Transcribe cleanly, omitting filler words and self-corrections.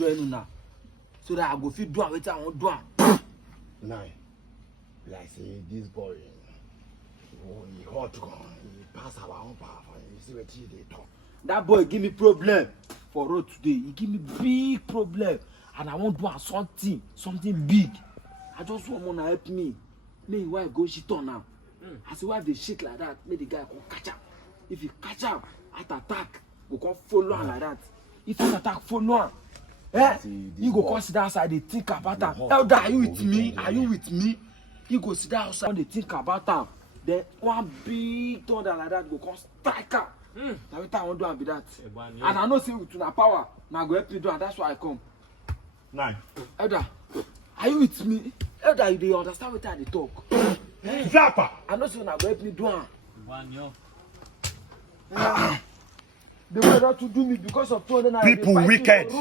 doing now. So that I go fit do wetin I wan do. Now, like say this boy, he hot gun, he pass our own power. You see what they talk. That boy give me problem for road today. He give me big problem, and I wan do something big. I just want Mona help me. Make his wife go shit on now. As the wife dey shake like that, make the guy come catch am. If he catch am, at attack, go come follow am like that. If he attack follow am, you go come sit down outside dey think about am. Elder, are you with me? Are you with me? You go sit down outside dey think about am. Then one big thunder like that go come strike am. Na wetin I wan do am be that. And I know say with una power, na go help me do am. That's why I come. Nine. Elder, are you with me? Elder, you dey understand wetin I dey talk? Zappa. I know say una go help me do am. The way not to do me because of 200 naira. People wicked.